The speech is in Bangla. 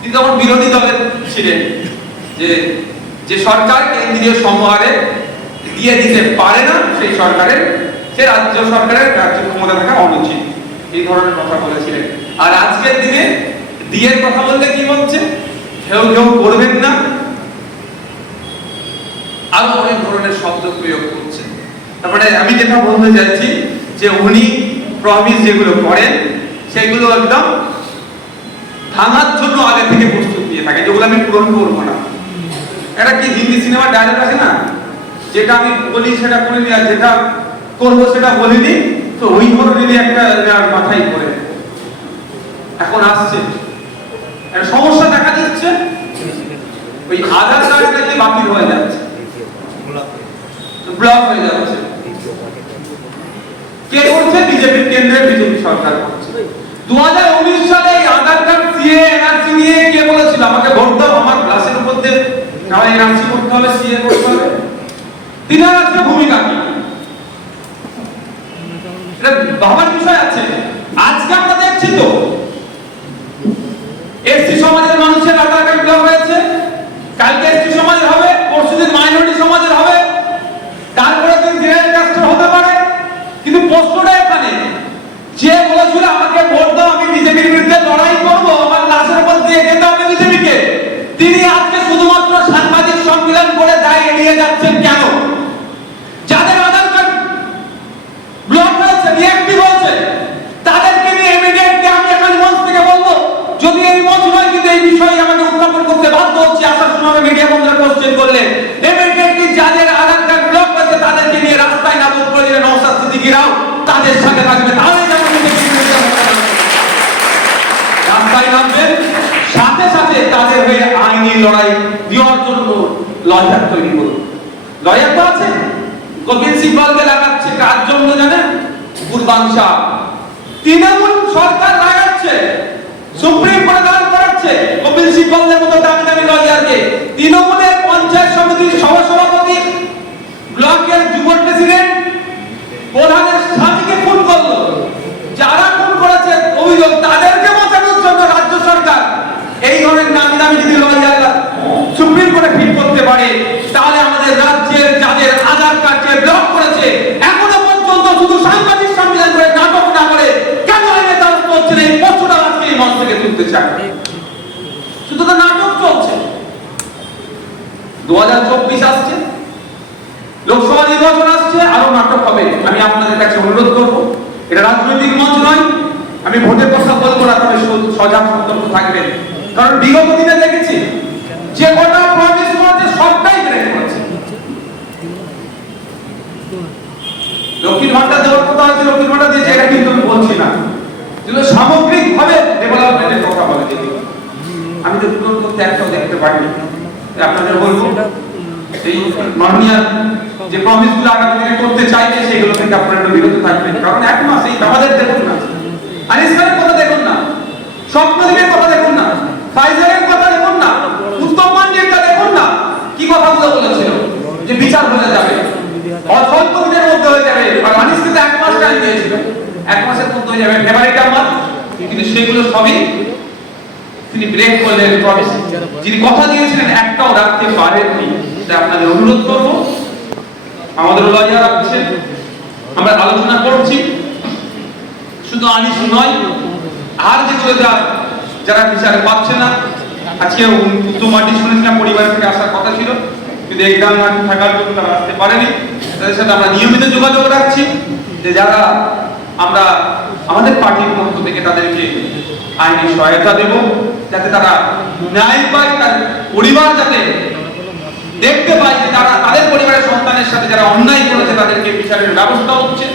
তিনি তখন বিরোধী দলের ছিলেন যে যে সরকার কেন্দ্রীয় সমহারে দিয়ে দিতে পারে না, সেই সরকারের সে রাজ্য সরকারের রাজ্য ক্ষমতা থাকা অনুচিত। এই ধরনের কথা বলেছিলেন। আর আজকের দিনে দিয়ের কথা বললে কি বলছে? কেউ কেউ করবেন না। আরও অনেক ধরনের শব্দ প্রয়োগ করছে। তারপরে আমি যেটা বলতে চাইছি, যে উনি প্রমিস যেগুলো করেন, সেগুলো একদম ভাঙার জন্য আগে থেকে প্রস্তুত নিয়ে থাকে, যেগুলো আমি পূরণ করব না। এটা কি হিন্দি সিনেমার ডায়লগ আছে না? যেটা আমি বলি সেটা করিনি আর যেটা করব সেটা বলিনি তো ওই ধরনেরই একটা মাথায় পড়ে। এখন আসছে। সমস্যা দেখা দিচ্ছে, ওই আধার কার্ডটা যে বাতিল হয়ে যাচ্ছে। ব্লক হয়ে যাচ্ছে। কে করছে? বিজেপি কেন্দ্রে বিজেপি সরকার করছে। দু আধার কার্ড সিএ নিয়ে কে বলেছিল? আমাকে ভোট দাও, আমার ক্লাসের উপর দিয়ে আমার এনার্জি করতে হবে, সিএ করতে হবে। তিন আজকে ভূমিকা কি? এটা ভাবার বিষয় আছে। আজকে আমরা দেখছি তো, এসসি সমাজের মানুষের আধার কার্ড ব্লক হয়েছে কালকে এসসি সমাজের হবে পরশুদিন মাইনরিটি সমাজের হবে তারপরে দিন জেনারেল কাস্টের হতে পারে কিন্তু প্রশ্নটা এখানে যে বলেছিল আমাকে ভোট দাও আমি বিজেপির বিরুদ্ধে লড়াই করব আমার লাশের উপর দিয়ে যেতে হবে বিজেপিকে তিনি আজকে শুধুমাত্র সাংবাদিক সম্মেলন করে দায় এড়িয়ে যাচ্ছেন কেন যাদের আধার কার্ড ব্লক হয়েছে ডিএক্টিভ হয়েছে তাদেরকে নিয়ে ইমিডিয়েটলি আমি এখানে মঞ্চ থেকে বলব যদি এই মঞ্চ নয় কিন্তু এই বিষয়ে আমাকে উত্থাপন করতে বাধ্য হচ্ছে আসার সময় আমি মিডিয়া বন্ধুরা কোশ্চেন করলে ইমিডিয়েটলি যাদের আধার কার্ড ব্লক হয়েছে তাদেরকে নিয়ে রাস্তায় নামুন করে দিলেন নওশাদ সিদ্দিকীরাও তাদের সাথে থাকবে তাহলে যেমন বিজেপির বিরুদ্ধে মোকাবেলা করবে। রাস্তায় নামবেন সাথে সাথে তাদের হয়ে আইনি লড়াই দেওয়ার জন্য লয়ার তৈরি করুন। লয়ার তো আছে। গোবিন্দ সিং বলকে লাগাচ্ছে, কার জন্য জানেন? পূর্বাংশা তৃণমূল সরকার লাগাচ্ছে, সুপ্রিম করাচ্ছে। সিং বলের মতো দামি দামি লয়ারকে তৃণমূলের পঞ্চায়েত সমিতির সহসভাপতি ব্লকের যুব প্রেসিডেন্ট প্রধানের স্বামীকে খুন করল যারা খুন করেছে অভিযোগ তাদেরকে বাঁচানোর জন্য রাজ্য সরকার এই ধরনের নামি দামি যদি লয়াররা সুপ্রিম কোর্টে ফিট করতে পারে তাহলে আমাদের রাজ্যের যাদের আধার কার্ডকে ব্লক করেছে এখনও পর্যন্ত শুধু সাংবাদিক সম্মেলন করে নাটক না করে কেন আইনে দ্বারস্থ হচ্ছে না এই প্রশ্নটা আজকে এই মঞ্চ থেকে তুলতে চাই শুধু নাটক চলছে। দু আসছে। লোকসভা নির্বাচন আসছে, আরও নাটক হবে। আমি আপনাদের কাছে অনুরোধ করব, এটা রাজনৈতিক মঞ্চ নয়। আমি ভোটের কথা বলব না তবে সজাগ, সতর্ক থাকবেন। কারণ বিগত দিনে দেখেছি, যে কটা প্রমিস করেছে, সবটাই ব্রেক করেছে। লক্ষ্মীর ভান্ডার দেওয়ার কথা আছে, লক্ষ্মীর ভান্ডার দিয়েছে, এটা কিন্তু আমি বলছি না। যেগুলো সামগ্রিক ভাবে ডেভেলপমেন্টের কথা বলে যেগুলো আমি তো পূরণ করতে একটাও দেখতে পারিনি আপনাদের বলব, এই মাননীয় যে প্রমিসগুলো আগামী দিনে করতে চাইছে, সেগুলো থেকে আপনারা একটু বিরত থাকবেন। কারণ এক মাস এই আমাদের দেখুন না। আনিস খানের কথা দেখুন না। স্বপ্নদীপের কথা দেখুন না। ফাইজারের কথা দেখুন না। উত্তম মান্ডিরটা দেখুন না। কি কথাগুলো বলেছিল? যে বিচার হয়ে যাবে। অল্প দিনের মধ্যে হয়ে যাবে। আর আনিস কিন্তু এক মাস টাইম দিয়েছিল। এক মাসের মধ্যে হয়ে যাবে। ফেব্রুয়ারি আমার কিন্তু সেগুলো সবই তিনি ব্রেক করলেন প্রমিস যিনি কথা দিয়েছিলেন একটাও রাখতে পারেননি। তাই আপনাদের অনুরোধ করব। আমাদের লয়ার আছেন আমরা আলোচনা করছি। শুধু আনিস নয় আর যেগুলো যা যারা বিচারে পাচ্ছে না। আজকে উত্তম মাটি শুনেছিলাম পরিবার থেকে আসার কথা ছিল। কিন্তু এক্সাম মাটি থাকার জন্য তারা আসতে পারেনি। তাদের সাথে আমরা নিয়মিত যোগাযোগ রাখছি যে যারা আমরা আমাদের পার্টির পক্ষ থেকে তাদেরকে আইনি সহায়তা দেব। যাতে তারা ন্যায় পায় তার পরিবার যাতে দেখতে পায় যে তারা তাদের পরিবারের সন্তানের সাথে যারা অন্যায় করেছে, তাদেরকে বিচারের ব্যবস্থা হচ্ছে।